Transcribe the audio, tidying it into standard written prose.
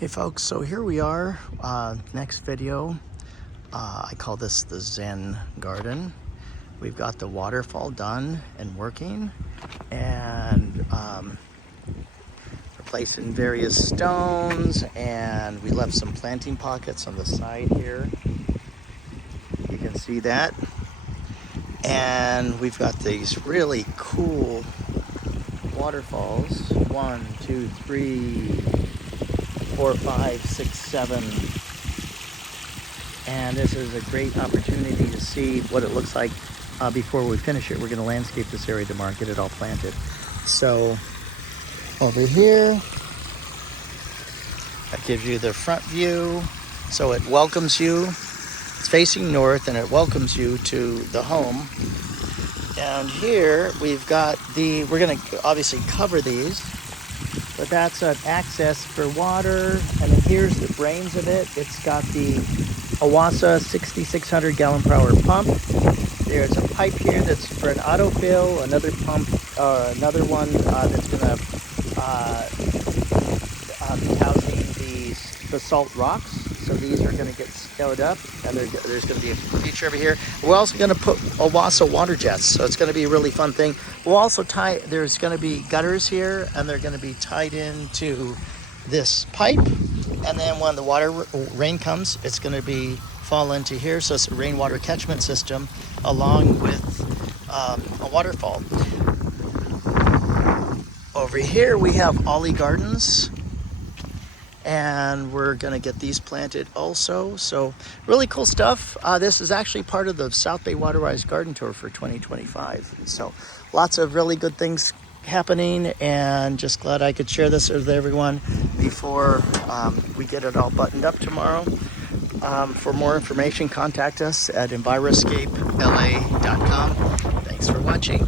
Hey folks, so here we are, next video. I call this the Zen Garden. We've got the waterfall done and working, and replacing various stones, and we left some planting pockets on the side here. You can see that. And we've got these really cool waterfalls. 1, 2, 3, 4, 5, 6, 7. And this is a great opportunity to see what it looks like before we finish it. We're going to landscape this area tomorrow, get it all planted. So over here, that gives you the front view. So it welcomes you. It's facing north and it welcomes you to the home. Down here, we've got we're going to obviously cover these, but that's an access for water. And then here's the brains of it. It's got the Awasa 6,600 gallon per hour pump. There's a pipe here that's for an autofill, another pump, another one that's going to be housing these basalt rocks. So these are going to get scaled up, and there's going to be a feature over here. We're also going to put Awasa water jets, so it's going to be a really fun thing. We'll also there's going to be gutters here, and they're going to be tied into this pipe. And then when the rain comes, it's going to fall into here. So it's a rainwater catchment system along with a waterfall. Over here we have Ollie Gardens, and we're going to get these planted also. So really cool stuff. This is actually part of the South Bay Waterwise Garden Tour for 2025. So lots of really good things happening, and just glad I could share this with everyone before we get it all buttoned up tomorrow. For more information, contact us at enviroscapela.com. Thanks for watching.